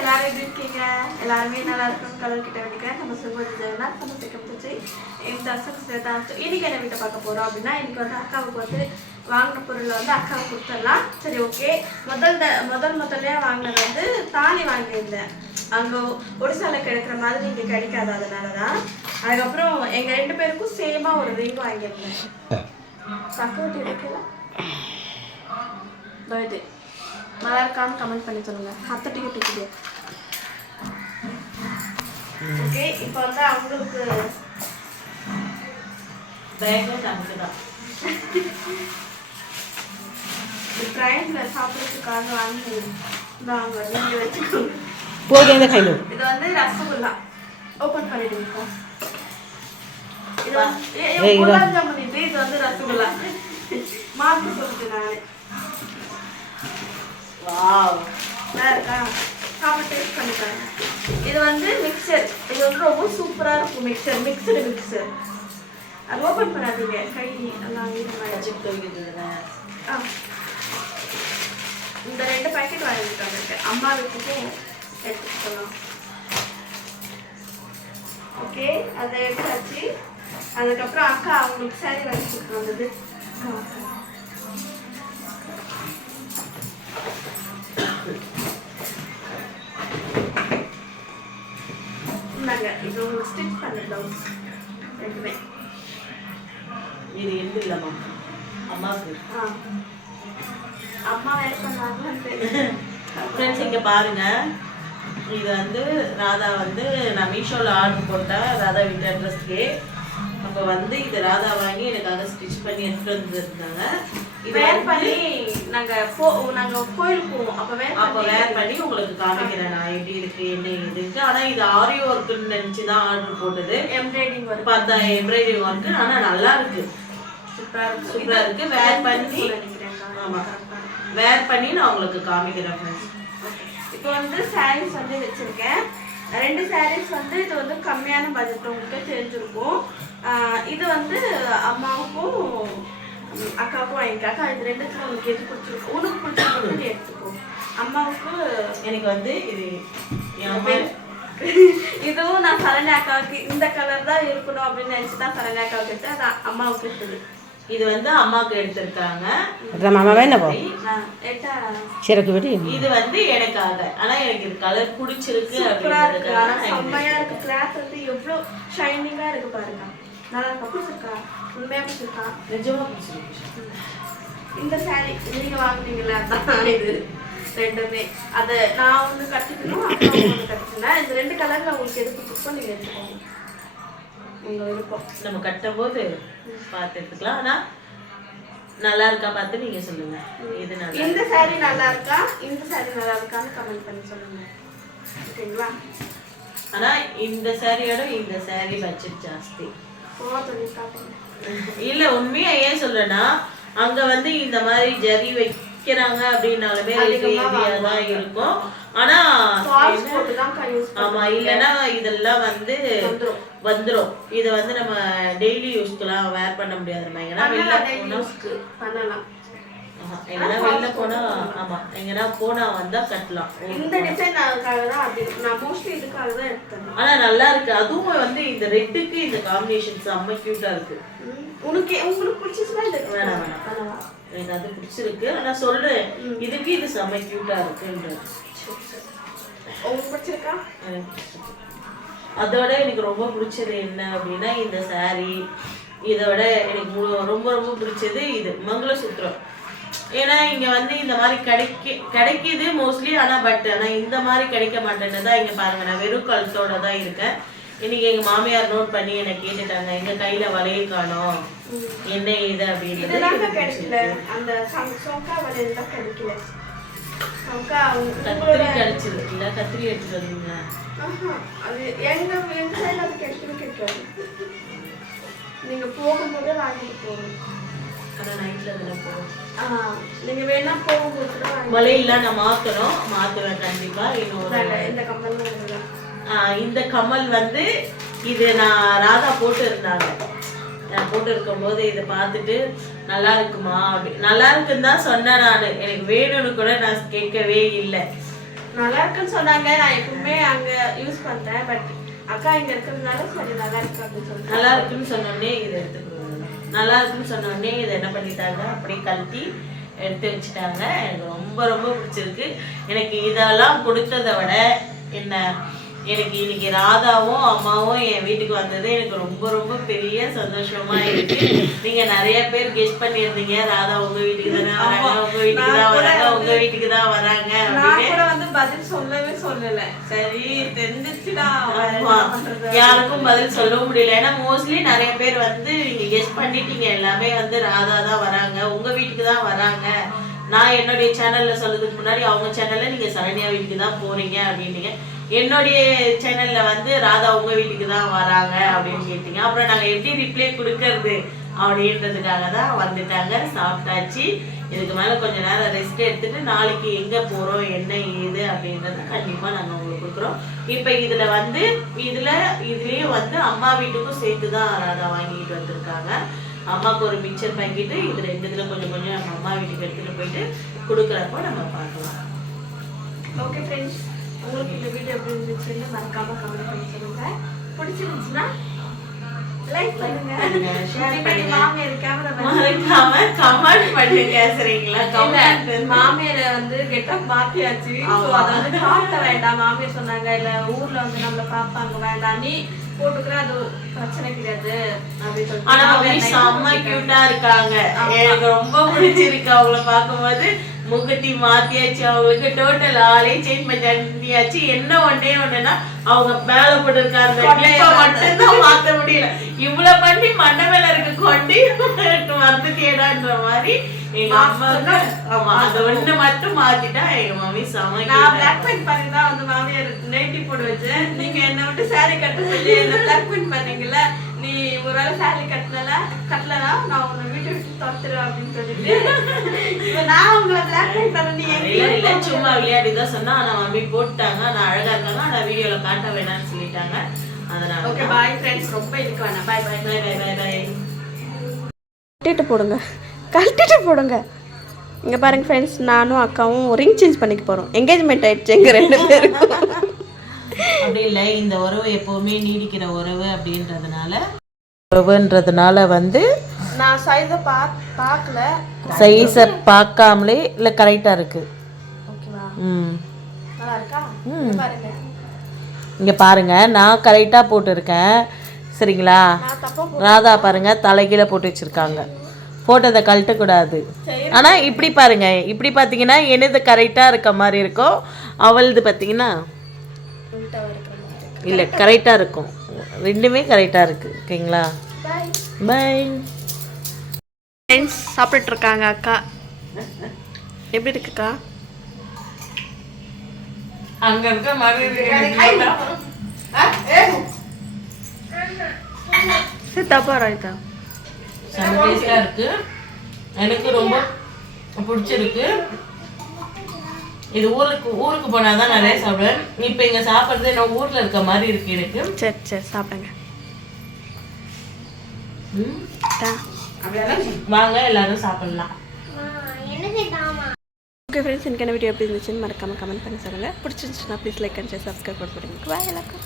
எல்லாரும் எப்படி இருக்கீங்க? எல்லாருமே நல்லா இருக்கணும். கடவுள் கிட்ட வேண்டிக்கிறேன். நம்ம சுகோதி ஜெகநாத் நம்ம சிக்கம் பூச்சி இந்த அசக்ஸ் இன்னைக்கு என்ன வீட்டை பார்க்க போறோம் அப்படின்னா இன்னைக்கு வந்து அக்காவுக்கு வந்து வாங்கின பொருளை வந்து அக்காவுக்கு கொடுத்துடலாம். சரி ஓகே. முதல் முதல் முதல்ல வாங்கினது வந்து தாலி வாங்கியிருந்தேன். அங்கே ஒடிசால கிடைக்கிற மாதிரி இங்கே கிடைக்காது அதனால தான் அதுக்கப்புறம் எங்க ரெண்டு பேருக்கும் சேமா ஒரு ரிங் வாங்கியிருந்தேன். பக்கத்து எடுக்கல இது. நல்லா இருக்கான்னு கமெண்ட் பண்ணி சொல்லுங்க. ஹத்த டிக்கெட் இருக்குது ஓகே இப்போ வந்து அவங்களுக்கு பேக்கும் நமக்கு தான் ட்ரெயின்ல சாப்பிட்றதுக்காக வாங்கி நாங்க நீங்க வச்சுக்கோங்க. போகிறத கையில். இது வந்து ரசகுல்லா. ஓபன் பண்ணிடுங்க இது வந்து இது வந்து ரசகுல்லா. மாத்து சொல்லுது நானு. நல்லா இருக்கா? சாப்பிட்டு டேஸ்ட் பண்ணி பாருங்க. இது வந்து மிக்சர் இது வந்து ரொம்ப சூப்பரா இருக்கும் மிக்சர் மிக்சடு மிக்சர் அது ஓபன் பண்ணாதீங்க. கை எல்லாம் சிப் துவைக்கிறது ஆ. இந்த ரெண்டு பாக்கெட் வாங்கிட்டாங்க அம்மா வீட்டுக்கும் எடுத்துக்கலாம் ஓகே அதை எடுத்தாச்சு. அதுக்கப்புறம் அக்கா அவங்களுக்கு சாரி வாங்கி கொடுத்து வந்தது. இது உங்களுக்கு ஸ்டிச் பண்ண ப்ளவுஸ் ரெண்டுமே. இது எந்த இல்லம்மா அம்மாவுக்கு. ஆ. அம்மா வேலை ஃப்ரெண்ட்ஸ் இங்கே பாருங்க. இது வந்து ராதா வந்து நான் மீஷோவில் ஆர்டர் போட்டேன் ராதா வீட்டு அட்ரஸ்க்கு அப்போ வந்து இது ராதா வாங்கி எனக்காக ஸ்டிச் பண்ணி எடுத்துட்டு வந்திருந்தாங்க இது வேர் வந்து- பண்ணி நாங்க போ நாங்க கோயிலுக்கு போவோம். அப்ப அப்போ வேர் பண்ணி உங்களுக்கு காமிக்கிறேன் நான். எப்படி இருக்கு என்ன இதுக்கு ஆனா இது ஆரி ஒர்க்குன்னு நினைச்சு தான் ஆர்டர் போட்டது. எம்ப்ராய்டிங் வரும் பார்த்தா எம்ப்ராய்டரி ஒர்க்கு ஆனா நல்லா இருக்கு. சூப்பரா இருக்கு. சூப்பரா இருக்கு. வேர் பண்ணி நினைக்கிறேன் ஆமா. வேர் பண்ணி நான் உங்களுக்கு காமிக்கிறேன் ஃப்ரெண்ட்ஸ் இப்போ வந்து சாரீஸ் வந்து வச்சிருக்கேன். ரெண்டு சாரீஸ் வந்து இது வந்து கம்மியான பட்ஜெட் உங்களுக்கு தெரிஞ்சிருக்கும். இது வந்து அம்மாவுக்கும் அக்காவுக்கும் வாங்கிக்க அக்கா இது ரெண்டுத்துல உனக்கு எது பிடிச்சிருக்கும் உனக்கு பிடிச்சிருக்கு நீ எடுத்துக்கோ. அம்மாவுக்கு எனக்கு வந்து இது என் பேர்? இதுவும் நான் சரணி அக்காவுக்கு இந்த கலர் தான் இருக்கணும் அப்படின்னு நினைச்சு தான் சரணி அக்காவுக்கு எடுத்தேன் அது அம்மாவுக்கு இருக்குது. இது வந்து அம்மாக்கு எடுத்திருக்காங்க. மாமா வேணா போ? நான் எடுத்தா சிறக்கு விட்டு இது வந்து எனக்காக ஆனா எனக்கு இது கலர் பிடிச்சிருக்கு சூப்பரா இருக்கு. செம்மையா இருக்கு. கிளாத் வந்து எவ்வளவு ஷைனிங்கா இருக்கு பாருங்க. நல்லா இருக்கா? பிடிச்சிருக்கா உண்மையா பிடிச்சிருக்கா நிஜமா பிடிச்சிருக்கு. இந்த saree நீங்க வாங்குனீங்கல்ல அதான் இது. ரெண்டுமே. அது நான் கட்டிக்கணும் அக்கா ஒண்ணு கட்டிக்கணும். இந்த ரெண்டு கலர்ல உங்களுக்கு எது பிடிச்சிருக்கோ நீங்க எடுத்துக்கோங்க. உங்க விருப்பம். நம்ம கட்டும் போது பார்த்து எடுத்துக்கலாம். ஆனா நல்லா இருக்கா பார்த்து நீங்க சொல்லுங்க. இது நல்லா இந்த saree நல்லா இருக்கா? இந்த saree நல்லா இருக்கான்னு கமெண்ட் பண்ணி சொல்லுங்க. ஓகேங்களா? ஆனா இந்த சாரியோட இந்த சாரி பட்ஜெட் ஜாஸ்தி. இல்ல உண்மையா ஏன் சொல்றேன்னா அங்க வந்து இந்த மாதிரி ஜரி வைக்கிறாங்க அப்படின்னாலுமே தான் இருக்கும். ஆனா ஆமா இல்லைன்னா இதெல்லாம் வந்து வந்துரும். இதை வந்து நம்ம டெய்லி யூஸ்க்குலாம் வேர் பண்ண முடியாது. நம்ம வெளில பண்ணலாம். எங்கன்னா வெளில போனா ஆமா. எங்கன்னா போனா வந்தா கட்டலாம். இந்த டிசைன் அதுக்காக தான் அப்படி நான் மோஸ்ட்லி இதுக்காக தான் எடுத்தேன் ஆனா நல்லா இருக்கு. அதுவும் வந்து இந்த ரெட்டுக்கு இந்த காம்பினேஷன் செம்ம கியூட்டா இருக்கு. உனக்கு உங்களுக்கு பிடிச்சிச்சுன்னா இது வேணாம், வேணாம். வேணாம். எனக்கு அது பிடிச்சிருக்கு. ஆனா சொல்றேன் இதுக்கு இது செம்ம கியூட்டா இருக்குன்றது. உங்களுக்கு பிடிச்சிருக்கா. அதோட எனக்கு ரொம்ப பிடிச்சது என்ன அப்படின்னா இந்த saree. இதோட எனக்கு ரொம்ப ரொம்ப பிடிச்சது இது மங்களசூத்திரம். ஏன்னா இங்க வந்து இந்த மாதிரி கிடைக்க கிடைக்குது மோஸ்ட்லி ஆனா பட் ஆனா இந்த மாதிரி கிடைக்க மாட்டேன்னு தான் இங்க பாருங்க. நான் வெறும் கழுத்தோட தான் இருக்கேன். இன்னைக்கு எங்க மாமியார் நோட் பண்ணி என்னை கேட்டுட்டாங்க எங்க கையில வளையல் காணோம். என்ன இது? சோக்கா உங்க- கத்திரி எடுத்துட்டு வந்தீங்க ஆஹா, அது எங்க எங்க சைடுல அது கிடைக்கவே கிடைக்காது. நீங்க போகும்போதே வாங்கிட்டு போகணும் ஆனா நைட்ல அதுல போகும் நீங்க வேணா போகும்போது கூட வாங்கி வலையெல்லாம் நான் மாத்தணும். மாத்துவேன் கண்டிப்பா. இன்னொரு இந்த ஆஹ் இந்த கமல் வந்து இது நான் ராதா போட்டு இருந்தாங்க நான் போட்டு இருக்கும்போது இதை பார்த்துட்டு நல்லா இருக்குமா? அப்படி. நல்லா இருக்குன்னு தான் சொன்னேன் நான். எனக்கு வேணும்னு கூட நான் கேட்கவே இல்லை. நல்லா இருக்குன்னு சொன்னாங்க. நான் எப்பவுமே அங்க யூஸ் பண்றேன். பட் அக்கா இங்க இருக்கிறதுனால சரி நல்லா இருக்கு அப்படின்னு சொல்லிட்டு. நல்லா இருக்குன்னு சொன்னோடனே இதை எடுத்துக்கணும் நல்லா இருக்குன்னு சொன்னோடனே இதை என்ன பண்ணிட்டாங்க? அப்படியே கழட்டி எடுத்து வச்சுட்டாங்க. எனக்கு ரொம்ப ரொம்ப பிடிச்சிருக்கு. எனக்கு இதெல்லாம் கொடுத்ததை விட என்ன எனக்கு இன்னைக்கு ராதாவும் அம்மாவும் என் வீட்டுக்கு வந்தது எனக்கு ரொம்ப ரொம்ப பெரிய சந்தோஷமா இருக்கு. நீங்க நிறைய பேர் கெஸ்ட் பண்ணியிருந்தீங்க. ராதா உங்க வீட்டுக்கு தானே வராங்க உங்க வீட்டுக்கு தான் வராங்க உங்க வீட்டுக்கு தான் வராங்க கூட வந்து பதில் சொல்லவே சொல்லல. சரி தெரிஞ்சிச்சுடா. யாருக்கும் பதில் சொல்லவும் முடியல. ஏன்னா மோஸ்ட்லி நிறைய பேர் வந்து நீங்க கெஸ்ட் பண்ணிட்டீங்க. எல்லாமே வந்து ராதா தான் வராங்க உங்க வீட்டுக்கு தான் வராங்க. நான் என்னுடைய சேனல்ல சொல்றதுக்கு முன்னாடி அவங்க சேனல்ல நீங்க சரண்யா வீட்டுக்கு தான் போறீங்க அப்படின்னீங்க. என்னுடைய சேனல்ல வந்து ராதா உங்க வீட்டுக்கு தான் வராங்க அப்படின்னு கேட்டீங்க. அப்புறம் நாங்க எப்படி ரிப்ளை கொடுக்கறது அப்படின்றதுக்காக தான் வந்துட்டாங்க. சாப்பிட்டாச்சு. இதுக்கு மேல கொஞ்ச நேரம் ரெஸ்ட் எடுத்துட்டு நாளைக்கு எங்க போறோம் என்ன ஏது அப்படின்றத கண்டிப்பா நாங்க உங்களுக்கு கொடுக்குறோம். இப்ப இதுல வந்து இதுல இதுலயும் வந்து அம்மா வீட்டுக்கும் சேர்த்து தான் ராதா வாங்கிட்டு வந்திருக்காங்க. அம்மாவுக்கு ஒரு மிக்சர் பாக்கெட்டு இது ரெண்டு கொஞ்சம் கொஞ்சம் நம்ம அம்மா வீட்டுக்கு எடுத்துட்டு போயிட்டு கொடுக்குறப்போ நம்ம பார்க்கலாம். ஓகே ஃப்ரெண்ட்ஸ் உங்களுக்கு இந்த வீடியோ எப்படி இருந்துச்சுன்னு மறக்காம கமெண்ட் பண்ணி சொல்லுங்க. பிடிச்சிருந்துச்சுன்னா லைக் பண்ணுங்க. பின்னாடி. மாமியார் கேமரா மறக்காம கமெண்ட் பண்ணுங்க சரிங்களா? கமெண்ட் மாமியார வந்து கெட்டப் மாத்தியாச்சு. சோ அத வந்து காட்ட வேண்டாம். மாமியார் சொன்னாங்க இல்ல ஊர்ல வந்து நம்மள பாப்பாங்க வேண்டாம். நீ போட்டுக்கிற அது பிரச்சனை கிடையாது. ஆனா மாமியார் செம்ம கியூட்டா இருக்காங்க. எனக்கு ரொம்ப பிடிச்சிருக்கு அவங்கள பார்க்கும்போது. முகத்தி மாத்தியாச்சு அவங்களுக்கு டோட்டல் ஆளே சேஞ்ச் பண்ணியாச்சு என்ன ஒண்ணே ஒண்ணுன்னா அவங்க மேல போட்டிருக்க அந்த கிளிப்பை மட்டும்தான் மாத்த முடியல. இவ்வளவு பண்ணி மண்டை மேல இருக்க கொண்டி மறந்துட்டேடான்ற மாதிரி எங்க அம்மாவுக்கு ஆமா அந்த ஒண்ணு மட்டும் மாத்திட்டா எங்க மம்மி செம்ம நான் பிளாக் பெயிண்ட் பண்ணி தான் வந்து மாமியார் நைட்டி போட்டு வச்சேன். நீங்க என்ன விட்டு saree கட்ட சொல்லி என்ன பிளாக் பெயிண்ட் பண்ணீங்கல்ல நீ ஒரு வேளை saree கட்டல கட்டலனா நான் உன்னை வீட்டை விட்டு துரத்துறேன் அப்படின்னு சொல்லிட்டு. இப்ப நான் உங்களை பிளாக் பெயிண்ட் பண்ண நீ இல்ல எங்கேயும் இல்ல போக சும்மா விளையாடி தான் சொன்னா. ஆனா மம்மி போட்டாங்க ஆனா அழகா இருக்காங்க. ஆனா வீடியோல காட்ட வேணாம்னு சொல்லிட்டாங்க. அதனால ஓகே பாய் ஃப்ரெண்ட்ஸ் ரொம்ப இருக்க வேணாம். Bye bye bye bye bye bye கழட்டிட்டு போடுங்க. கழட்டிட்டு போடுங்க. இங்கே பாருங்க ஃப்ரெண்ட்ஸ் நானும் அக்காவும் ரிங் சேஞ்ச் பண்ணிக்க போகிறோம் என்கேஜ்மெண்ட் ஆயிடுச்சு எங்கள் ரெண்டு பேருக்கும். அப்படி இல்லை இந்த உறவு எப்பவுமே நீடிக்கிற உறவு அப்படின்றதுனால. உறவுன்றதுனால வந்து நான் சைஸை பா பார்க்கல சைஸை பார்க்காமலே இல்லை கரெக்டாக இருக்கு. ஓகேவா ம். நல்லா இருக்கா? இங்க பாருங்க. இங்கே பாருங்க நான் கரெக்டாக போட்டிருக்கேன். சரிங்களா? நான் தப்பா ராதா பாருங்க தலைகீழ போட்டு வச்சிருக்காங்க. போட்டதை கழட்டக்கூடாது ஆனால் இப்படி பாருங்க இப்படி பார்த்தீங்கன்னா என்னது கரெக்டாக இருக்க மாதிரி இருக்கும் அவளது பார்த்தீங்கன்னா இல்லை கரெக்டாக இருக்கும். ரெண்டுமே கரெக்டாக இருக்கு. ஓகேங்களா? பாய் பை ஃப்ரெண்ட்ஸ் சாப்பிட்டுட்டு இருக்காங்க அக்கா. எப்படி இருக்குக்கா அங்க இருக்க மாதிரி தப்பா டேஸ்டா இருக்கு. எனக்கு ரொம்ப பிடிச்சிருக்கு. இது ஊருக்கு ஊருக்கு போனாதான் நிறைய சாப்பிடுவேன். இப்போ இங்க சாப்பிடுறது என்ன ஊர்ல இருக்க மாதிரி இருக்கு எனக்கு. சரி சரி சாப்பிடுங்க. வாங்க எல்லாரும் சாப்பிடலாம். ஓகே ஃப்ரெண்ட்ஸ் எனக்கு என்ன வீடியோ எப்படி இருந்துச்சுன்னு மறக்காம கமெண்ட் பண்ணி சொல்லுங்கள் பிடிச்சிருந்துச்சுன்னா please like and share subscribe பண்ணிவிடுங்க பாய் எல்லாருக்கும்.